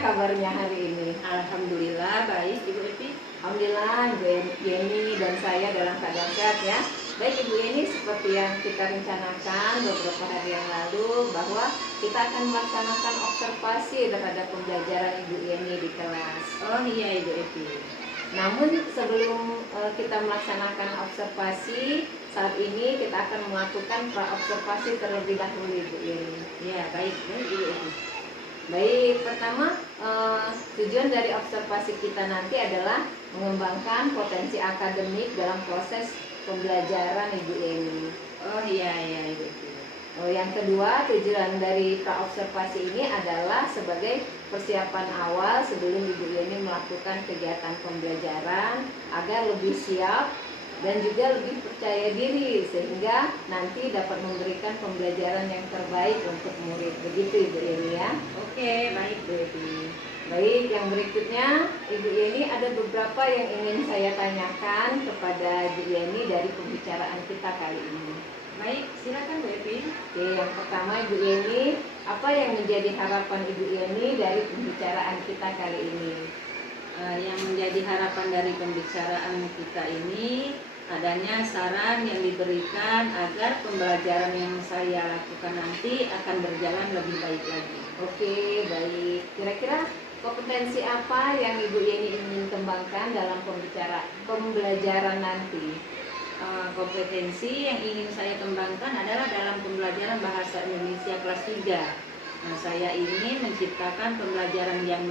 kabarnya hari ini? Alhamdulillah baik Ibu Evi. Alhamdulillah Ibu Yeni dan saya dalam keadaan sehat ya. Baik Ibu Yeni, seperti yang kita rencanakan beberapa hari yang lalu bahwa kita akan melaksanakan observasi terhadap pembelajaran Ibu Yeni di kelas. Oh iya Ibu Evi. Namun sebelum kita melaksanakan observasi, saat ini kita akan melakukan pra-observasi terlebih dahulu Ibu Yeni. Ya baik Ibu Evi. Baik, pertama tujuan dari observasi kita nanti adalah mengembangkan potensi akademik dalam proses pembelajaran Ibu Yeni. Oh iya Ibu Evi. Yang kedua, tujuan dari pra-observasi ini adalah sebagai persiapan awal sebelum Ibu Yeni melakukan kegiatan pembelajaran agar lebih siap dan juga lebih percaya diri sehingga nanti dapat memberikan pembelajaran yang terbaik untuk murid. Begitu Ibu Yeni ya. Oke baik Ibu Evi. Baik, yang berikutnya Ibu Yeni ada beberapa yang ingin saya tanyakan kepada Ibu Yeni dari pembicaraan kita kali ini. Baik, silakan Bu Evi. Oke, yang pertama Ibu Yeni, apa yang menjadi harapan Ibu Yeni dari pembicaraan kita kali ini? Yang menjadi harapan dari pembicaraan kita ini adanya saran yang diberikan agar pembelajaran yang saya lakukan nanti akan berjalan lebih baik lagi. Oke, baik. Kira-kira kompetensi apa yang Ibu Yeni ingin kembangkan dalam pembelajaran nanti? Kompetensi yang ingin saya kembangkan adalah dalam pembelajaran bahasa Indonesia kelas 3. Nah, saya ingin menciptakan pembelajaran yang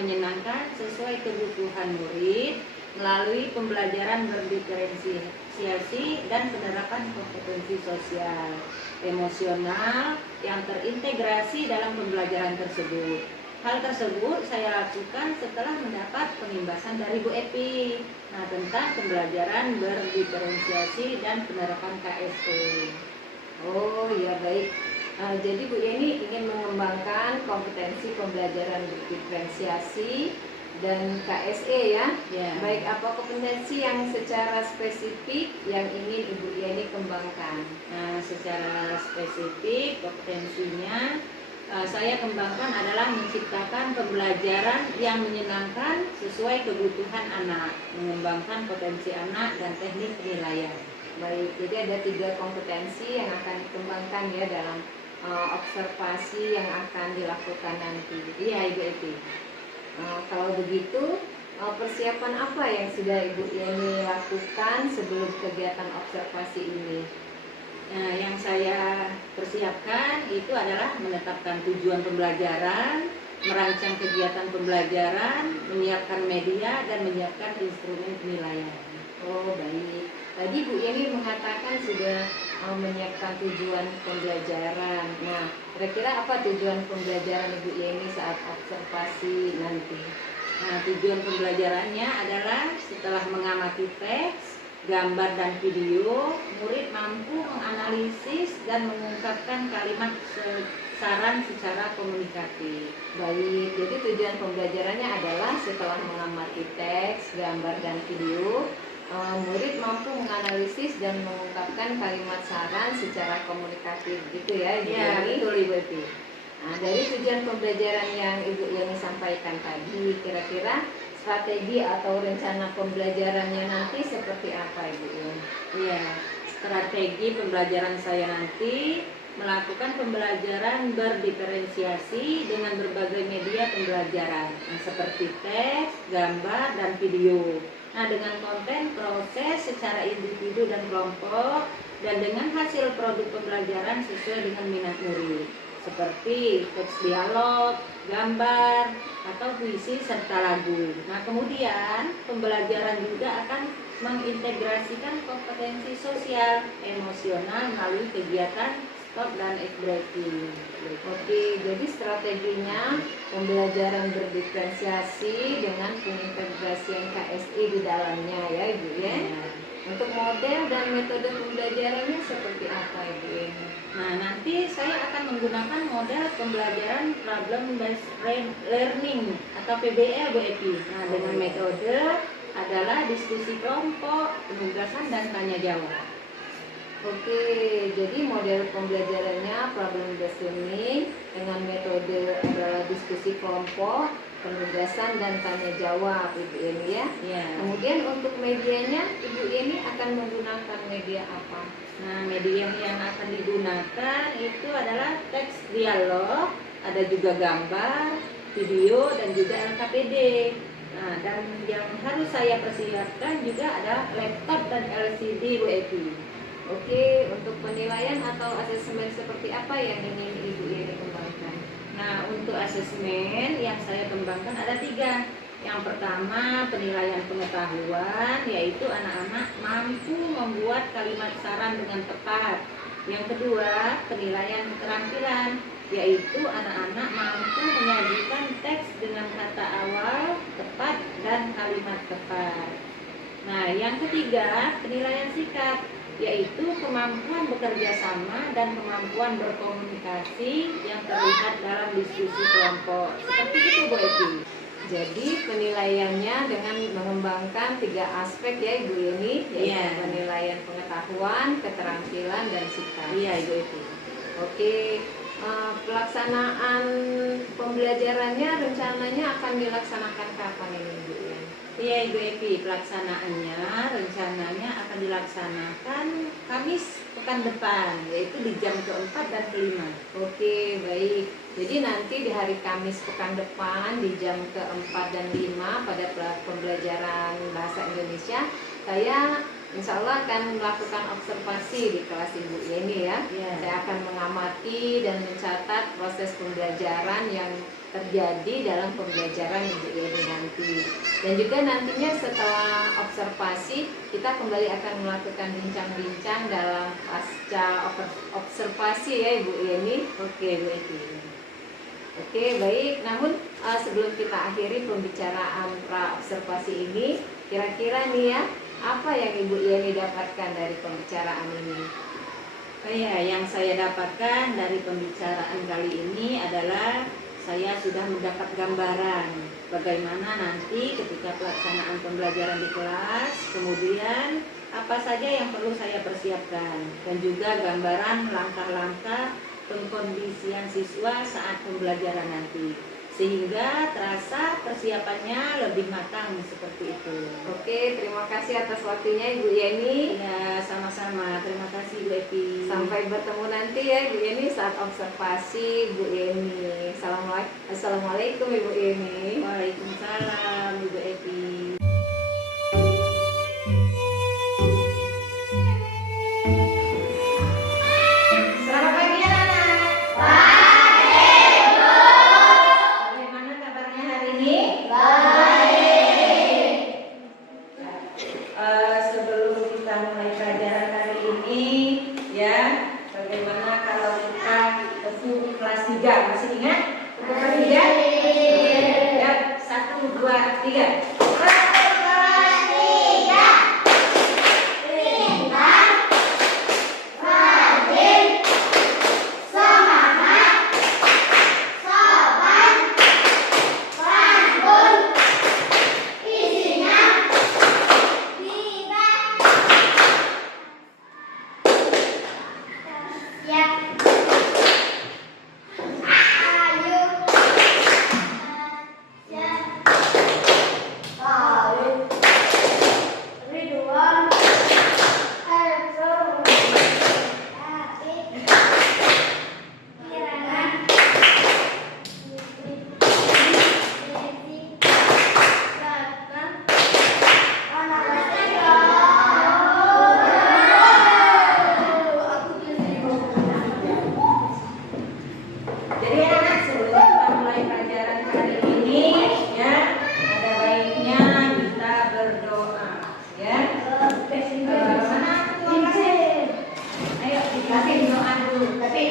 menyenangkan sesuai kebutuhan murid melalui pembelajaran berdiferensiasi dan penerapan kompetensi sosial, emosional yang terintegrasi dalam pembelajaran tersebut. Hal tersebut saya lakukan setelah mendapat penimbasan dari Bu Evi. Nah, tentang pembelajaran berdiferensiasi dan penerapan KSE. Oh iya, baik. Jadi Bu Yeni ingin mengembangkan kompetensi pembelajaran berdiferensiasi dan KSE ya. Ya. Baik, apa kompetensi yang secara spesifik yang ingin Ibu Yeni kembangkan? Nah, secara spesifik kompetensinya saya kembangkan adalah menciptakan pembelajaran yang menyenangkan sesuai kebutuhan anak, mengembangkan potensi anak dan teknik penilaian. Baik, jadi ada 3 kompetensi yang akan dikembangkan ya dalam observasi yang akan dilakukan nanti. Iya Ibu Evi. Kalau begitu, persiapan apa yang sudah Ibu Yeni lakukan sebelum kegiatan observasi ini? Nah, yang saya persiapkan itu adalah menetapkan tujuan pembelajaran, merancang kegiatan pembelajaran, menyiapkan media, dan menyiapkan instrumen penilaian. Oh baik, tadi Bu Yeni mengatakan sudah menyiapkan tujuan pembelajaran. Nah, kira-kira apa tujuan pembelajaran Ibu Yeni saat observasi nanti? Nah, tujuan pembelajarannya adalah setelah mengamati teks, gambar dan video, murid mampu menganalisis dan mengungkapkan kalimat saran secara komunikatif. Baik, jadi tujuan pembelajarannya adalah setelah mengamati teks, gambar dan video, murid mampu menganalisis dan mengungkapkan kalimat saran secara komunikatif, gitu ya Ibu Ya, Yeni? betul Ibu Evi. Nah, dari tujuan pembelajaran yang Ibu Yeni sampaikan tadi, kira-kira strategi atau rencana pembelajarannya nanti seperti apa Ibu Yeni? Iya, strategi pembelajaran saya nanti melakukan pembelajaran berdiferensiasi dengan berbagai media pembelajaran, seperti teks, gambar, dan video. Nah, dengan konten proses secara individu dan kelompok, dan dengan hasil produk pembelajaran sesuai dengan minat murid, seperti teks dialog, gambar, atau puisi serta lagu. Nah, kemudian pembelajaran juga akan mengintegrasikan kompetensi sosial, emosional melalui kegiatan stop dan ice breaking. Oke, jadi strateginya pembelajaran berdiferensiasi dengan pengintegrasian KSI di dalamnya ya Ibu ya. Untuk model dan metode pembelajarannya seperti apa Ibu Yeni? Nah, nanti saya akan menggunakan model pembelajaran problem based learning atau PBL Bu Evi. Nah, dengan metode adalah diskusi kelompok, penugasan dan tanya jawab. Oke, jadi model pembelajarannya problem based learning dengan metode adalah diskusi kelompok, penugasan dan tanya jawab, Ibu Yeni ya. Ya. Kemudian untuk medianya, Ibu Yeni akan menggunakan media apa? Nah, media yang akan digunakan itu adalah teks dialog, ada juga gambar, video, dan juga LKPD. Nah, dan yang harus saya persiapkan juga ada laptop dan LCD Bu Evi. Oke, untuk penilaian atau asesmen seperti apa yang ingin Ibu Yeni kembangkan? Nah, untuk asesmen yang saya kembangkan ada 3. Yang pertama, penilaian pengetahuan, yaitu anak-anak mampu membuat kalimat saran dengan tepat. Yang kedua, penilaian keterampilan, yaitu anak-anak mampu menyajikan teks dengan kata awal, tepat, dan kalimat tepat. Nah, yang ketiga, penilaian sikap, yaitu kemampuan bekerja sama dan kemampuan berkomunikasi yang terlihat dalam diskusi kelompok. Seperti itu Bu Evi. Jadi penilaiannya dengan mengembangkan 3 aspek ya Ibu Yeni, yaitu Iya. penilaian pengetahuan, keterampilan, dan sikap. Iya Ibu Evi. Oke, pelaksanaan pembelajarannya rencananya akan dilaksanakan kapan ini Ibu Yeni? Iya Ibu Evi, pelaksanaannya rencananya akan dilaksanakan Kamis pekan depan, yaitu di jam ke-4 dan ke-5. Oke, baik. Jadi nanti di hari Kamis pekan depan di jam ke-4 dan 5 pada pembelajaran bahasa Indonesia, saya insya Allah akan melakukan observasi di kelas Ibu Yeni ya. Iya. Saya akan mengamati dan mencatat proses pembelajaran yang terjadi dalam pembelajaran Ibu Yeni nanti. Dan juga nantinya setelah observasi, kita kembali akan melakukan bincang-bincang dalam pasca observasi ya Ibu Yeni. Oke Bu Evi. Oke, baik. Namun sebelum kita akhiri pembicaraan pra-observasi ini, kira-kira nih ya, apa yang Ibu Yeni dapatkan dari pembicaraan ini? Oh iya, yang saya dapatkan dari pembicaraan kali ini adalah saya sudah mendapat gambaran bagaimana nanti ketika pelaksanaan pembelajaran di kelas, kemudian apa saja yang perlu saya persiapkan, dan juga gambaran langkah-langkah pengkondisian siswa saat pembelajaran nanti, sehingga terasa persiapannya lebih matang seperti itu. Oke, terima kasih atas waktunya Ibu Yeni. Ya, sama-sama. Terima kasih Bu Evi. Sampai bertemu nanti ya Ibu Yeni saat observasi Ibu Yeni. Assalamualaikum Ibu Yeni. Waalaikumsalam Ibu Evi. Selamat pagi anak-anak. Bagaimana kabarnya hari ini? Sebelum kita mulai pelajaran hari ini, ya, bagaimana kalau kita tepuk kelas 3? Masih ingat? Tepuk kelas 3? Ya, 1, 2, 3. Jadi anak, sebelum kita mulai pelajaran hari ini, ya, ada baiknya kita berdoa, ya. Mana aku kasih? Ayo dikasih doa dulu. Tapi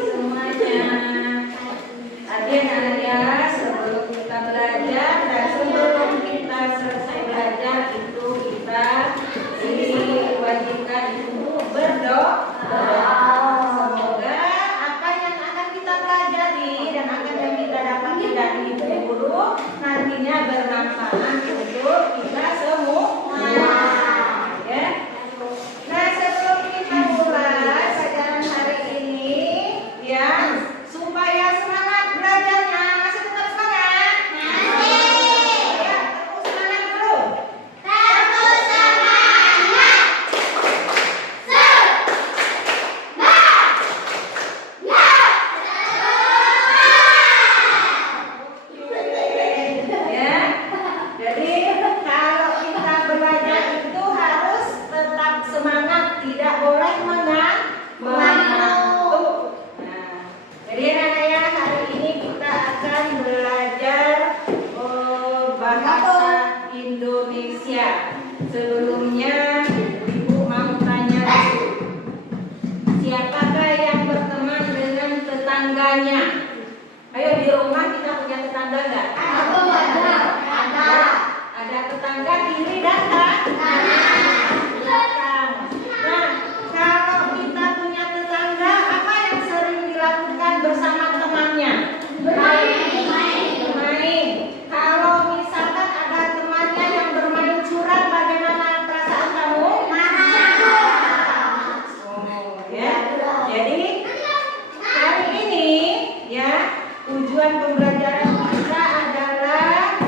semuanya. Adik-adik ya, sebelum Sebelumnya Ibu mau tanya, siapakah yang berteman dengan tetangganya? Ayo, di rumah kita punya tetangga nggak? Ada. Ada tetangga kiri dan belakang. Nah, kalau kita punya tetangga, apa yang sering dilakukan bersama temannya? Bermain. Kalau misalkan ada temannya yang bermain curang, bagaimana perasaan kamu? Oh, ya. Jadi hari ini ya, tujuan pembelajaran kita adalah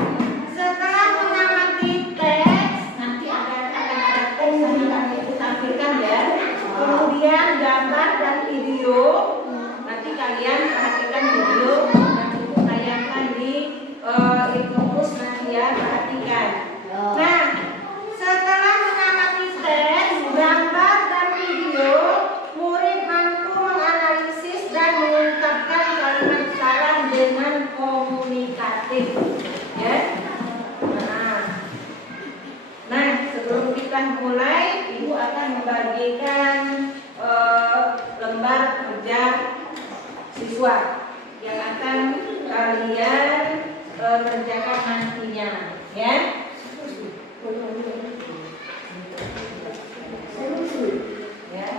setelah mengamati teks, nanti akan ada teks yang akan kita tampilkan ya. Kemudian gambar dan video. Nanti kalian perhatikan video yang Ibu tayangkan di Infobus nanti ya, perhatikan. Nah, setelah mengamati teks, gambar dan video, murid mampu menganalisis dan mengungkapkan kalimat salah dengan komunikatif. Ya. Nah, sebelum kita mulai, Ibu akan membagikan lembar kerja siswa yang akan kalian kerjakan nantinya, ya. Ya.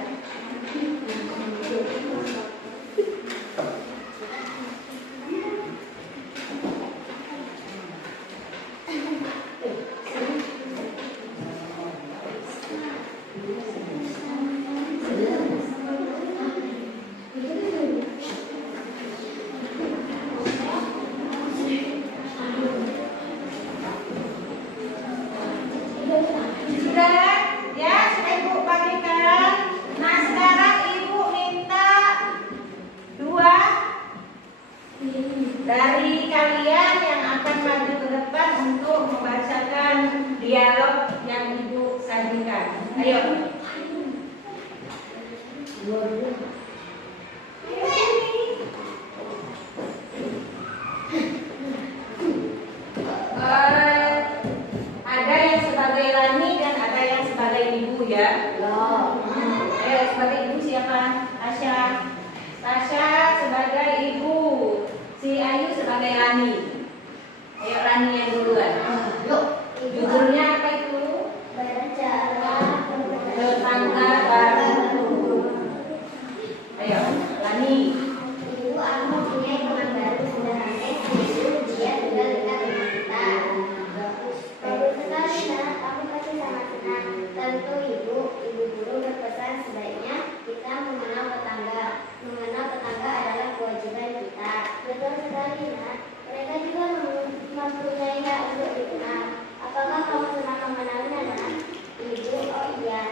Dari kalian yang akan maju ke depan untuk membacakan dialog yang Ibu sajikan. Ayo. Ada yang sebagai Lani dan ada yang sebagai Ibu ya. Ayo, sebagai Ibu siapa? Tasya. Tasya sebagai Ibu. Si Ayu sebagai Lani. Ayo Lani yang duluan. Judulnya apa itu? Tetangga baru. Ayo Lani. Ibu, aku mempunyai teman baru sebenarnya. Dia tinggal dekat rumah kita. Bagus sekali, Nak. Aku pasti sangat senang. Tentu ibu guru berpesan sebaiknya kita mengenal tetangga. Mengenal tetangga adalah kewajiban kita. Betul sekali, Nak. Mereka juga mempunyai hak untuk dikenal. Apakah kamu senang mengenalnya, Nak? Ibu, oh iya.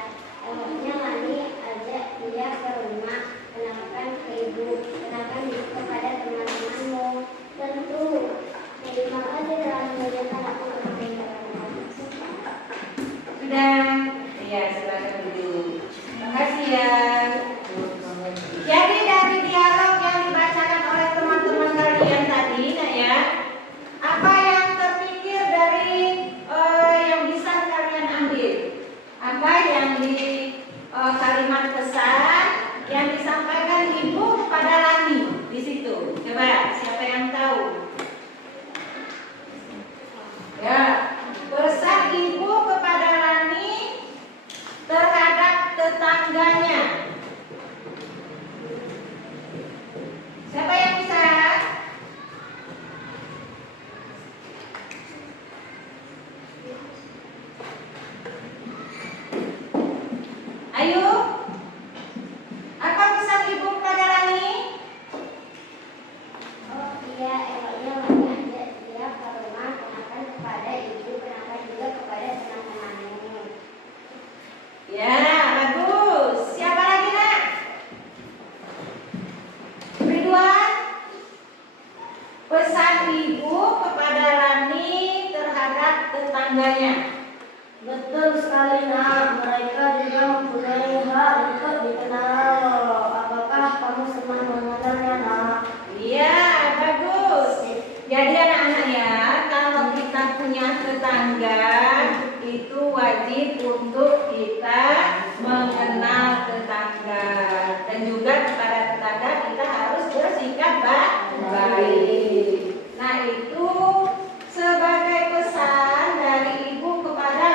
Pokoknya Lani ajak dia ke rumah. Kenalkan ke ibu. Kenalkan ibu kepada teman-temanmu. Tentu. Terima kasih telah menjadikan aku berbeda. Sudah. Ya, silakan duduk. Terima kasih ya. Jadi dari dialog yang dibacakan oleh teman-teman kalian tadi, nah ya, apa yang terpikir dari yang bisa kalian ambil? Apa yang di kalimat pesan yang disampaikan Ibu kepada Lani di situ? Coba, siapa yang tahu? Ya, pesan Ibu kepada Lani terhadap tetangganya. Siapa yang bisa? Ayo. Apa pesan Ibu kepada Lani? Oh iya, emangnya Lani ajak dia ke rumah. Kenalkan kepada ibu, kenalkan juga kepada teman-temanmu. Ya, bagus. Siapa lagi, Nak? Ridwan. Pesan Ibu kepada Lani terhadap tetangganya. Betul sekali, Nak. Mereka juga mempunyai hak untuk dikenal. Apakah kamu senang mengenalnya, Nak? Iya, bagus. Jadi anak-anak ya, kalau kita punya tetangga itu wajib untuk kita mengenal tetangga, dan juga kepada tetangga kita harus bersikap baik. Nah, itu sebagai pesan dari ibu kepada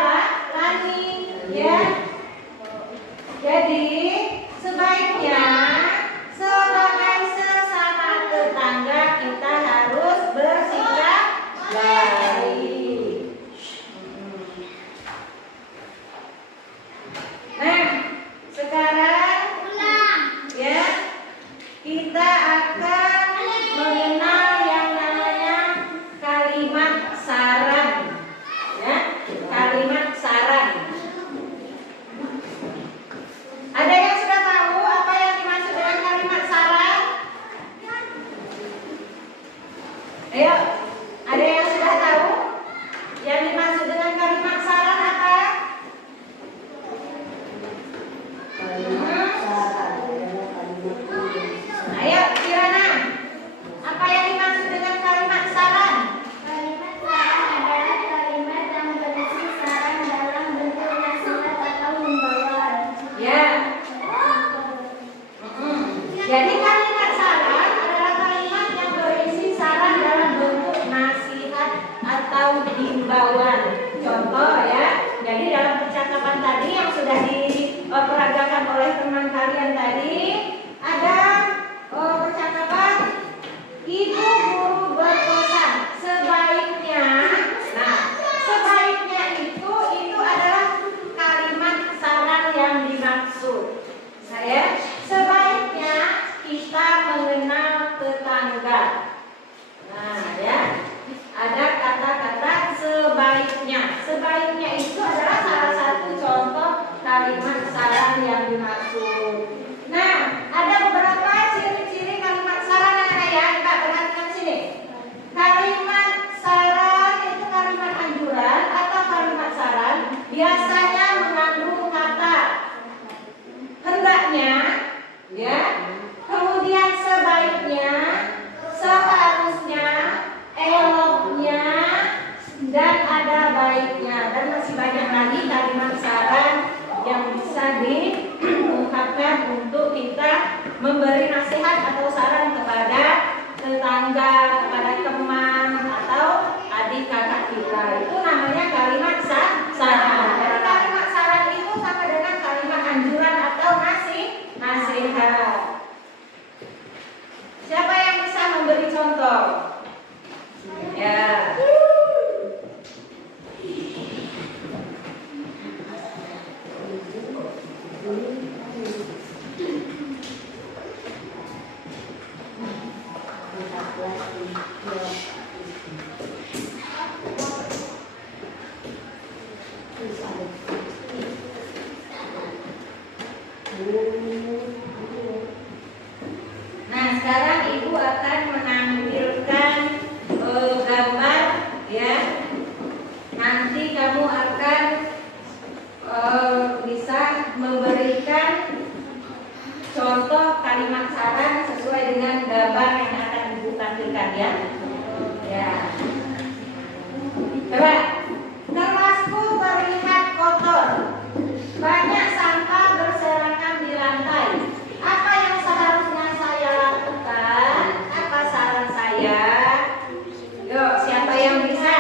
Lani, ya. Jadi sebaiknya sebagai sesama tetangga kita harus bersikap baik. Nah, sekarang ya kita akan mengenal yang namanya kalimat saran, ya, kalimat saran. Ada yang sudah tahu apa yang dimaksud dengan kalimat saran? Ayo, ada yang sudah tahu yang dimaksud dengan kalimat saran apa? Ayo, Kirana, apa yang dimaksud dengan kalimat saran? Kalimat saran adalah kalimat yang berisi saran dalam bentuk nasihat atau himbauan. Ya. Jadi kalimat saran adalah kalimat yang berisi saran dalam bentuk nasihat atau himbauan. Contoh ya. Jadi dalam percakapan tadi yang sudah diperagakan oleh teman kalian tadi, ada percakapan ibu guru berpesan sebaiknya. Nah, sebaiknya itu adalah kalimat saran yang dimaksud. Saya sebaiknya kita mengenal tetangga. Nah, ya. Ada kata-kata sebaiknya. Sebaiknya itu adalah salah satu contoh kalimat saran yang dimaksud. Nah, ada beberapa ciri-ciri kalimat saran anak-anak ya. Kita perhatikan sini. Kalimat saran itu kalimat anjuran atau kalimat saran biasanya mengandung kata hendaknya, ya, kemudian sebaiknya, seharusnya, eloknya, dan ada baiknya, dan masih banyak lagi kalimat saran yang bisa diungkapkan untuk kita memberi nasihat atau saran kepada tetangga, kepada teman atau adik kakak kita. Itu namanya kalimat saran. Jadi kalimat saran itu sama dengan kalimat anjuran atau nasihat. Siapa yang bisa memberi contoh? Ya. Nah, sekarang ibu akan menampilkan gambar, ya. Nanti kamu akan bisa memberikan contoh kalimat saran sesuai dengan gambar yang akan ibu tampilkan, ya. Ya. Coba. Kelasku terlihat kotor. Banyak sampah berserakan di lantai. Apa yang seharusnya saya lakukan? Apa saran saya? Yuk, siapa yang bisa?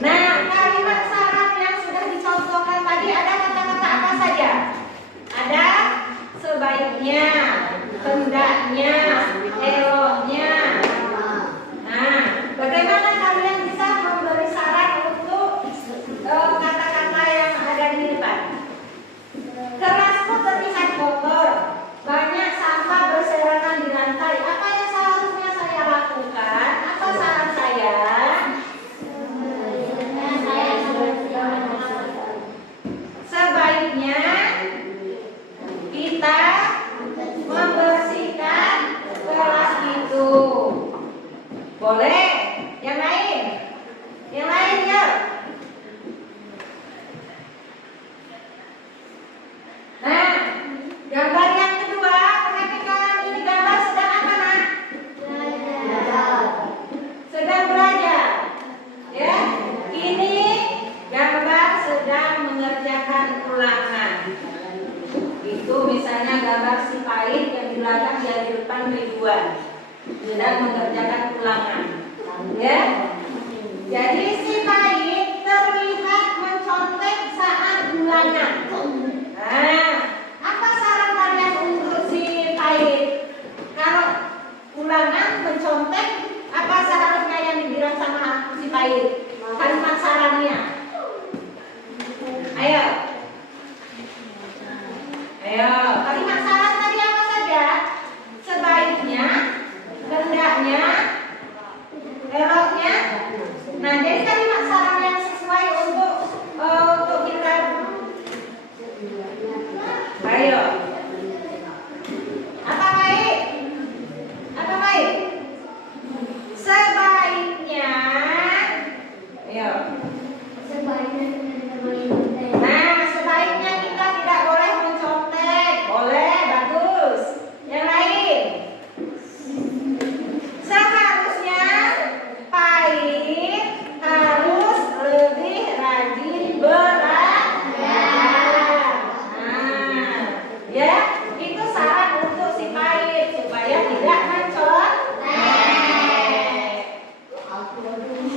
Nah, kalimat saran yang sudah dicontohkan tadi ada kata-kata apa saja? Ada sebaiknya, hendaknya, eloknya. Nah, bagaimana kalian bisa memberi saran untuk kata-kata yang ada di depan? Kelasku terlihat kotor, banyak sampah berserakan di lantai. Apa yang seharusnya saya lakukan? Apa saran saya? Sebaiknya kita membersihkan Mana gambar si pahit yang di belakang, yang di depan Ridwan sedang mengerjakan ulangan. Ya. Jadi si pahit terlihat mencontek saat ulangan. Nah, apa saran kalian untuk si pahit? Kalau ulangan mencontek, apa seharusnya yang dibilang sama si pahit? Kalimat sarannya. Ayo. Ayo, kalimat saran tadi apa saja? Sebaiknya, hendaknya, eloknya. Nah, jadi kalimat saran yang sesuai untuk kita. Ayo. Apa baik? Apa baik? Sebaiknya. Ayo. Nah, sebaiknya kita tidak boleh mencontek. Boleh, bagus. Yang lain. Seharusnya pahit harus lebih rajin belajar. Nah, ya, itu saran untuk si pahit supaya tidak mencontek.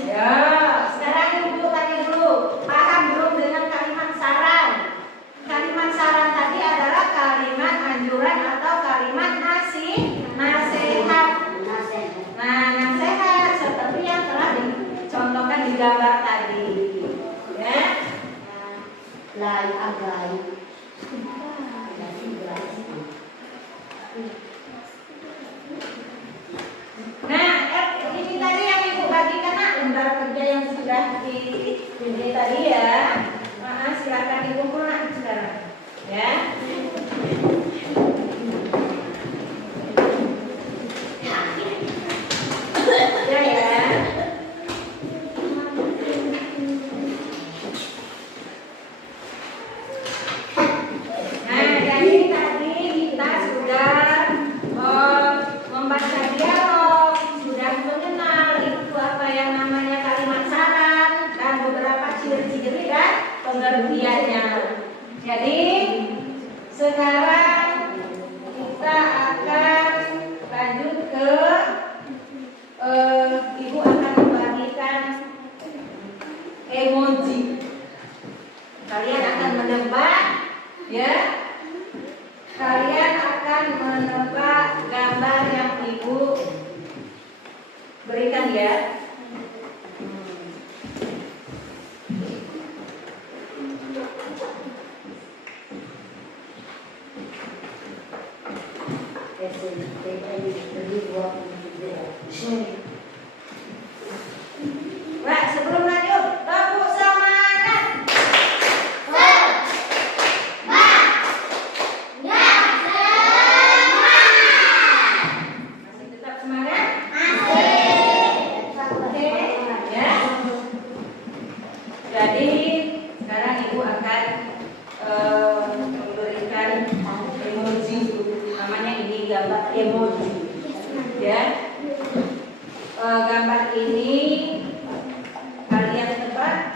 Ya, sekarang ibu tadi dulu paham belum dengan kalimat saran? Kalimat saran tadi adalah kalimat anjuran atau kalimat nasihat. Nah, nasihat seperti yang telah dicontohkan di gambar tadi. Ya. Nah, ini tadi yang ibu bagikan nak, lembar kerja yang sudah ini tadi ya. Silakan dikumpul nak sekarang. Ya. Ya ya. Nah, jadi tadi kita sudah membaca dialog, sudah mengenal itu apa yang namanya kalimat saran dan beberapa ciri-ciri dan pengertiannya. Jadi sekarang kita akan lanjut ke ibu akan membagikan emoji. Kalian akan menebak, ya. Kalian akan menebak gambar yang ibu berikan ya. Wah, sebelum lanjut, tepuk semangat. Masih tetap semangat? Oke, ya. Jadi sekarang ibu akan memberikan emoji. Namanya ini gambar emoji. Ya. Gambar ini kalian tebak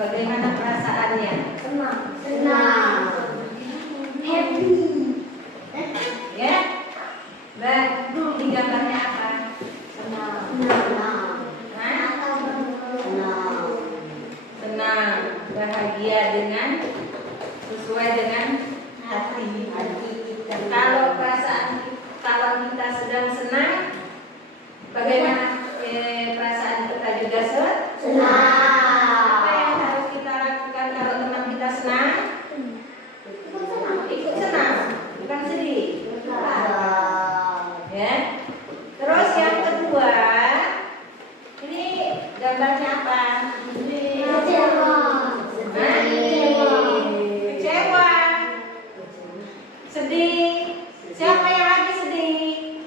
bagaimana perasaannya? Senang. Happy. Ya. Nah, di gambarnya apa? Senang. Nah, senang, bahagia dengan sesuai dengan hati. Kalau kalau kita sedang senang, bagaimana perasaan kita juga Senang. Apa yang harus kita lakukan kalau teman kita senang? Ikut senang, bukan sedih. Ya. Terus yang kedua, ini gambarnya apa? Kecewa, sedih. Siapa yang lagi sedih?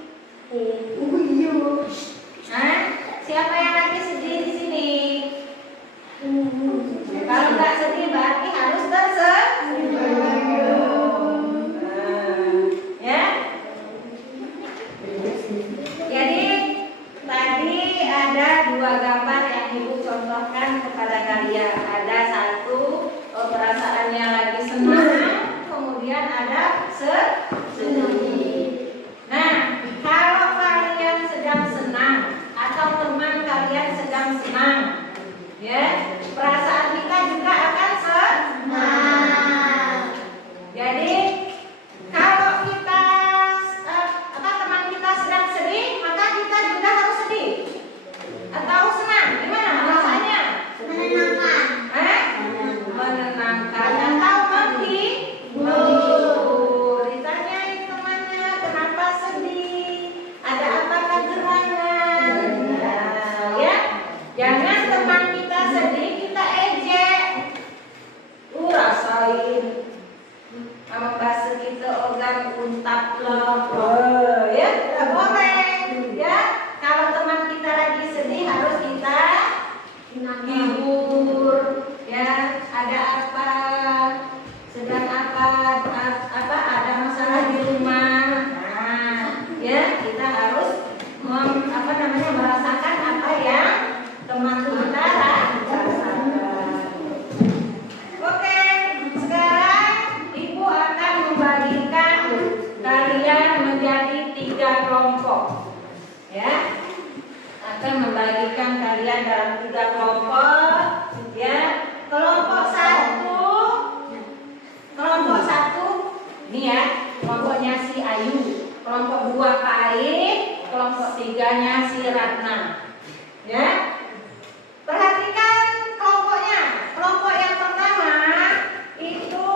Hah? Siapa yang lagi sedih di sini? Kalau nggak sedih berarti harus tersenyum. Ya. Jadi tadi ada dua gambar yang ibu contohkan kepada kalian. Ada satu perasaannya lagi senang, kemudian ada sedih. Nah, kalau kalian sedang senang atau teman kalian sedang senang, ya, perasaan kita juga akan senang. Jadi kalau kita teman kita sedang sedih, maka kita juga harus sedih atau senang. Gimana rasanya? Menenangkan. Menenangkan atau menghibur. Ditanyain temannya kenapa sedih, ada apakah gerangan. Nah, ya, jangan teman kita sedih kita ejek. Rasain sama bahasa kita organ untap loh, ya, tidak boleh. Ya, kalau teman kita lagi sedih harus kita hibur. Ya, ada apa? Sedang apa? Ada masalah di rumah. Nah, ya, kita harus merasakan apa yang teman kita rasakan. Oke, sekarang Ibu akan membagikan kalian menjadi 3 kelompok. Ya, akan membagikan kalian dalam 3 kelompok. Ya, kelompok satu, ini ya, kelompoknya si Ayu. Kelompok 2 Pak Aik, kelompok 3-nya si Ratna. Ya, perhatikan kelompoknya. Kelompok yang pertama itu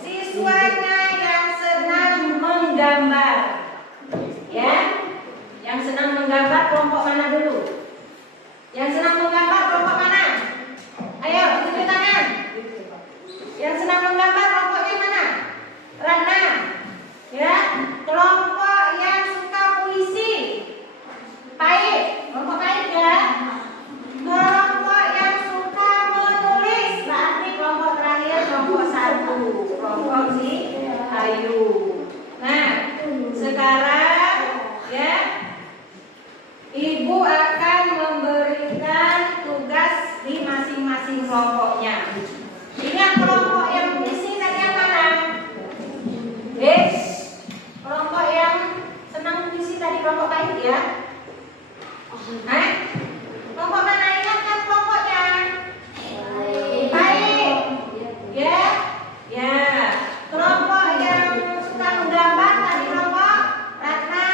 siswanya yang senang menggambar. Ya, yang senang menggambar kelompok mana dulu? Yang senang menggambar kelompok mana? Ayo, tunjuk tangan. Yang senang menggambar kelompoknya mana? Ratna. Ya, kelompok yang suka puisi. Baik, kelompok baik ya. Kelompok yang suka menulis, berarti kelompok terakhir kelompok 1, kelompok si Ayu. Nah, sekarang ya, Ibu akan memberikan tugas di masing-masing kelompoknya. Ingat kelompok yang puisi tadi yang mana? Kelompok yang senang puisi tadi kelompok baik ya. Kelompok mana, ingat kan kelompoknya? Baik. Ya. Ya. Kelompok yang suka menggambar tadi kelompok Ratna.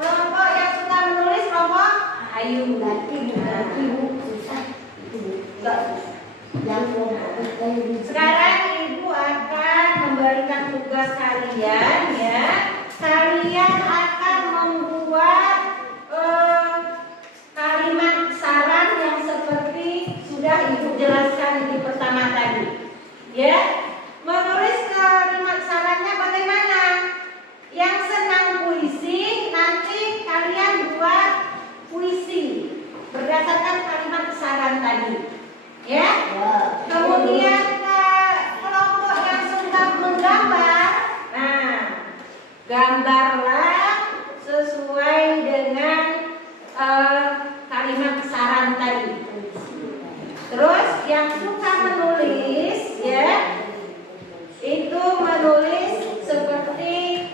Kelompok yang suka menulis kelompok Ayu. Sekarang Ibu akan memberikan tugas kalian ya. Kalian akan membuat kalimat saran yang seperti sudah Ibu jelaskan di pertama tadi. Ya, menulis kalimat sarannya bagaimana? Yang senang puisi, nanti kalian buat puisi berdasarkan kalimat saran tadi. Ya. Kemudian kelompok yang suka menggambar, nah, gambarlah sesuai dengan kalimat saran tadi. Terus yang suka menulis ya, itu menulis seperti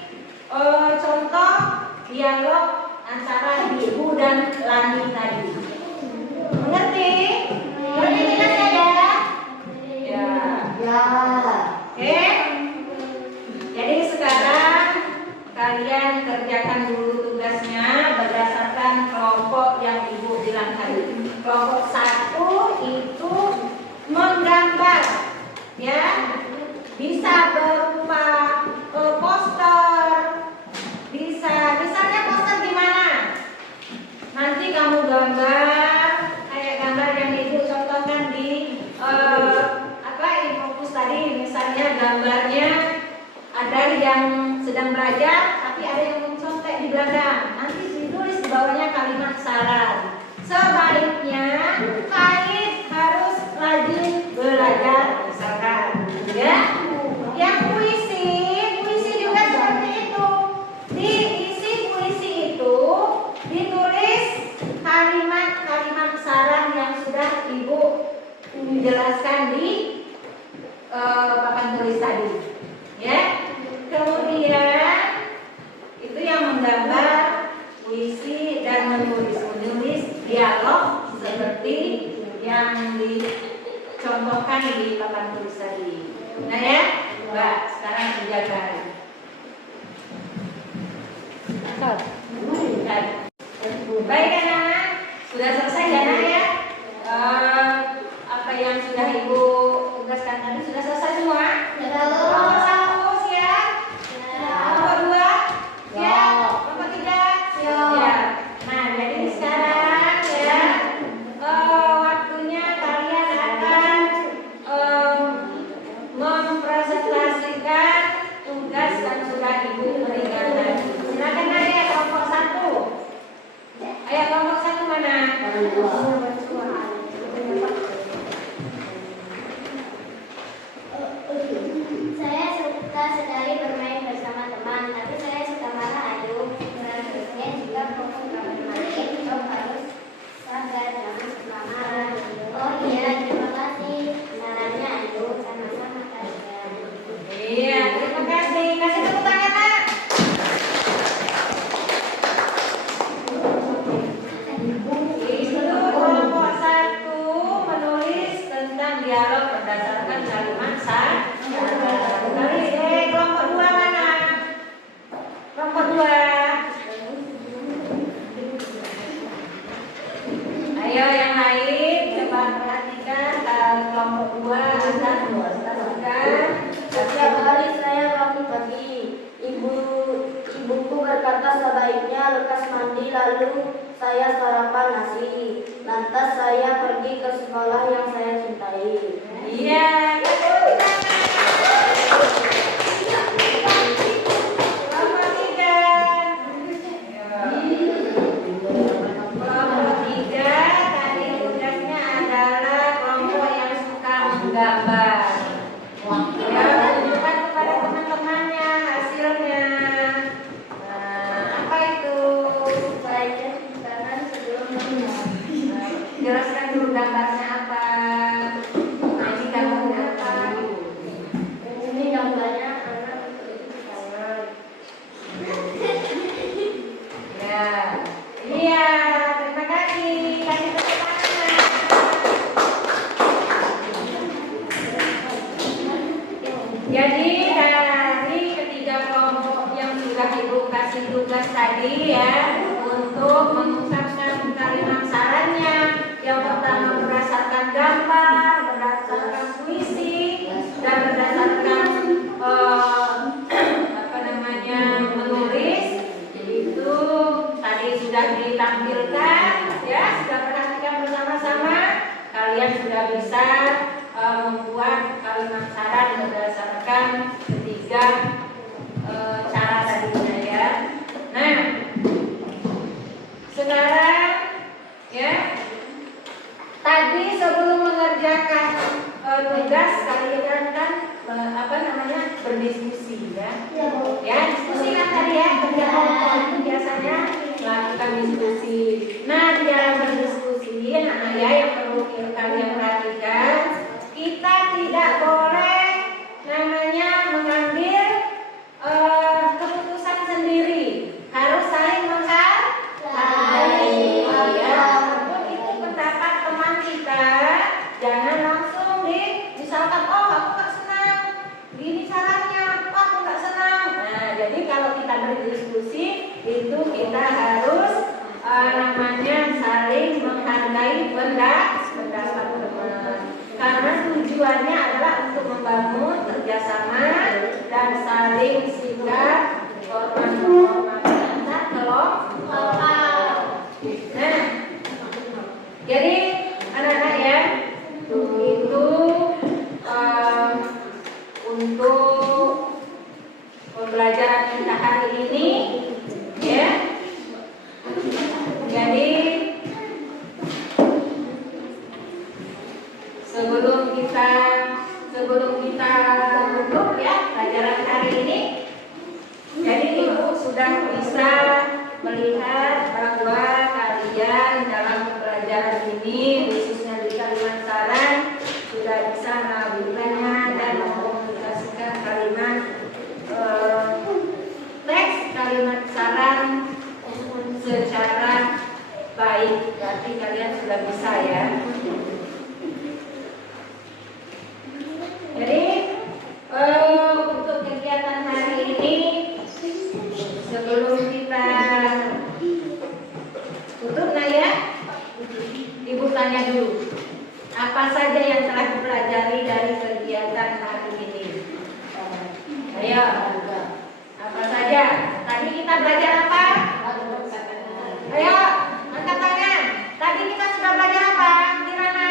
contoh dialog antara Ibu dan Lani tadi. Mengerti? Mengerti tidak ya? Ya. Oke. Jadi sekarang kalian kerjakan dulu tugasnya berdasarkan kelompok yang Ibu bilang tadi. Kelompok 1 itu menggambar, ya, bisa berupa poster, misalnya poster gimana? Nanti kamu gambar kayak gambar yang Ibu contohkan di Infocus tadi, misalnya gambarnya ada yang sedang belajar, tapi ada yang mencontek di belakang. Nanti ditulis di bawahnya kalimat saran. Sebaiknya Kait harus rajin belajar, misalkan. Ya, yang puisi juga seperti itu. Diisi puisi itu ditulis kalimat-kalimat saran yang sudah Ibu jelaskan di papan tulis tadi. Ya. dicontohkan di papan tulis tadi. Nah ya, Mbak, sekarang kerjakan. Baik anak-anak, sudah selesai ya nak ya? Apa yang sudah Ibu tugaskan tadi sudah selesai semua? Nomor 1 siap? Nomor 2 siap? Nomor 3 siap? Nah, jadi sekarang ya, waktunya kalian akan mempresentasikan tugas yang sudah Ibu berikan tadi. Silakan ayah kelompok 1. Ayah kelompok 1 mana? Saya suka sekali bermain bersama teman, tapi saya suka marah Ayu. Selanjutnya jika kamu suka bermain, kamu harus sabar, jangan suka marah. Oh iya, terima kasih. Sarannya Ayu, sama-sama kalian. Iya, terima kasih. Kasih tepuk tangan nak. Itu kelompok 1 menulis tentang dialog berdasarkan kalimat syarat. Kelompok 2 mana? Kelompok 2. Ayo yang lain coba perhatikan kelompok 2 akan mempresentasikan. Setiap hari saya bangun pagi, ibuku berkata sebaiknya lekas mandi lalu saya sarapan nasi. Lantas saya pergi ke sekolah yang saya cintai. Iya, kelompok 3. Kelompok 3 tadi tugasnya adalah kelompok yang suka menggambar. Ya, tunjukkan kepada teman-temannya hasilnya. Nah, apa itu? Baca kanan sebelum menulis. Jelaskan dulu gambarnya apa. Nah, ini gambarnya apa? Ini gambarnya anak itu tangan. Ya, iya, terima kasih. Kasih tepuk tangan. Jadi dari ketiga kelompok yang sudah Ibu kasih tugas tadi ya, untuk mengungkapkan kalimat sarannya. Yang pertama berdasarkan gambar, berdasarkan puisi, dan berdasarkan menulis. Itu tadi sudah ditampilkan ya, sudah perhatikan bersama-sama. Kalian sudah bisa membuat kalimat saran berdasarkan ketiga cara tadinya ya. Nah, sekarang ya, tadi sebelum mengerjakan tugas kalian kan berdiskusi ya. Ya, diskusi kan tadi ya, kerja kelompok itu biasanya melakukan diskusi. Nah, di dalam berdiskusi, nah ya yang perlu kalian perhatikan, kita tidak boleh namanya mengambil keputusan sendiri, harus saling menghargai. Ya, walaupun itu pendapat teman kita, jangan langsung misalkan, oh aku nggak senang, gini caranya, oh aku nggak senang. Nah, jadi kalau kita berdiskusi itu kita harus namanya saling menghargai pendapat teman. Karena tujuannya adalah untuk membangun kerjasama dan saling sikap hormat antar kelompok. Nah, jadi anak-anak ya, itu untuk pembelajaran kita hari ini ya. Jadi sebelum kita tutup ya pelajaran hari ini, jadi Ibu sudah bisa melihat bahwa kalian dalam pembelajaran ini khususnya di kalimat saran sudah bisa mengambilkannya dan mengkomunikasikan kalimat teks kalimat saran secara baik. Berarti kalian sudah bisa ya. Apa saja yang telah dipelajari dari kegiatan hari ini? Ayo, apa saja? Tadi kita belajar apa? Ayo, angkat tangan. Tadi kita sudah belajar apa? Kirana?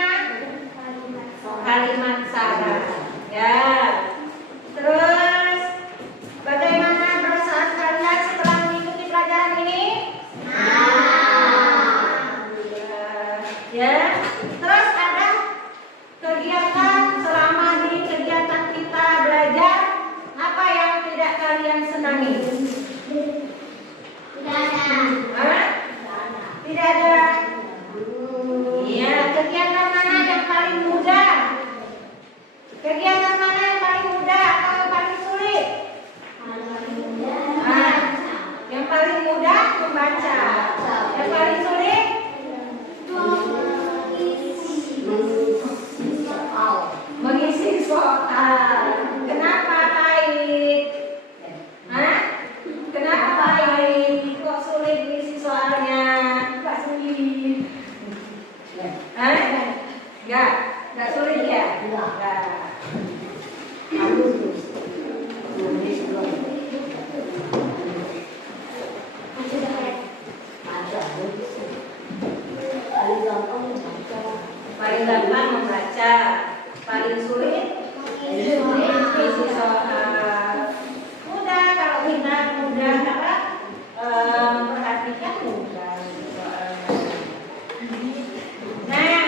Kalimat syarat. Ya. Terus, bagaimana perasaan kalian setelah mengikuti pelajaran ini? Ya. Terus ada kegiatan selama di kegiatan kita belajar, apa yang tidak kalian senangi? Hah? Tidak ada. Iya, kegiatan mana yang paling mudah? Kegiatan mana yang paling mudah atau yang paling sulit? Yang paling mudah membaca. Yang paling sulit? Mengisi soal. Kenapa pahit? Hah? Kenapa pahit? Kok sulit mengisi soalnya? Enggak sulit. Hah? Enggak sulit ya? Enggak. Paling gampang membaca, paling sulit mengisi soal. Mudah kalau kita mudah apa? Memperhatikan mudah soalnya. Nah,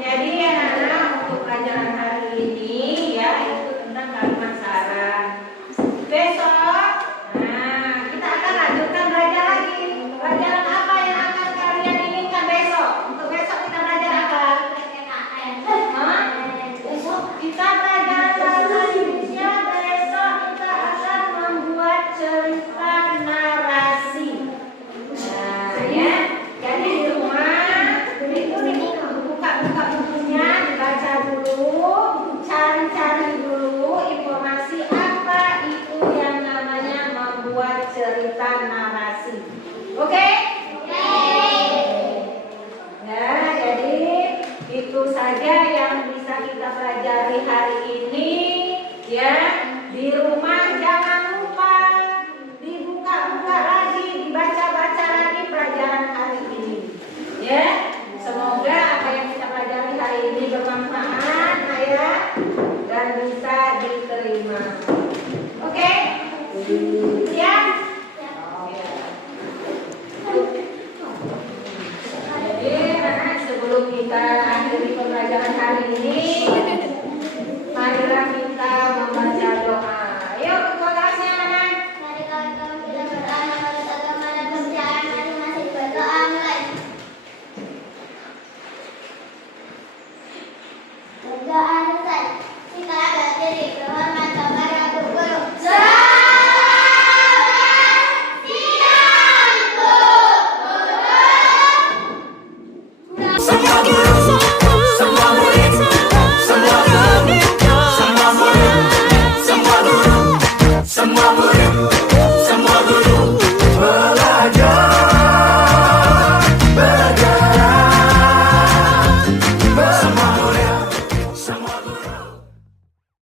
jadi anak-anak untuk pelajaran hari ini ya itu tentang kalimat syarat. Besok, kita akan lanjutkan belajar lagi. Pelajaran apa yang akan kalian inginkan besok? Untuk besok kita belajar apa? Kita belajar bahasa Indonesia. Besok kita akan membuat cerita narasi. Nah, ya. Jadi di rumah itu buka bukunya, dibaca dulu, cari dulu informasi apa itu yang namanya membuat cerita narasi. Oke? Nah, jadi itu saja yang bisa kita pelajari hari ini. Ya, di rumah jangan lupa dibuka-buka lagi, dibaca-baca lagi pelajaran hari ini. Ya, semoga apa yang kita pelajari hari ini bermanfaat, ya, dan bisa diterima. Oke? Ya? Jadi, anak sebelum kita akhiri pembelajaran hari ini, marilah kita membaca doa. Ayo, ketua kelasnya mana? Mari kawan-kawan kita berdoa menurut agama dan kepercayaan masing-masing. Berdoa mulai. Berdoa selesai. Kita berdiri berhormat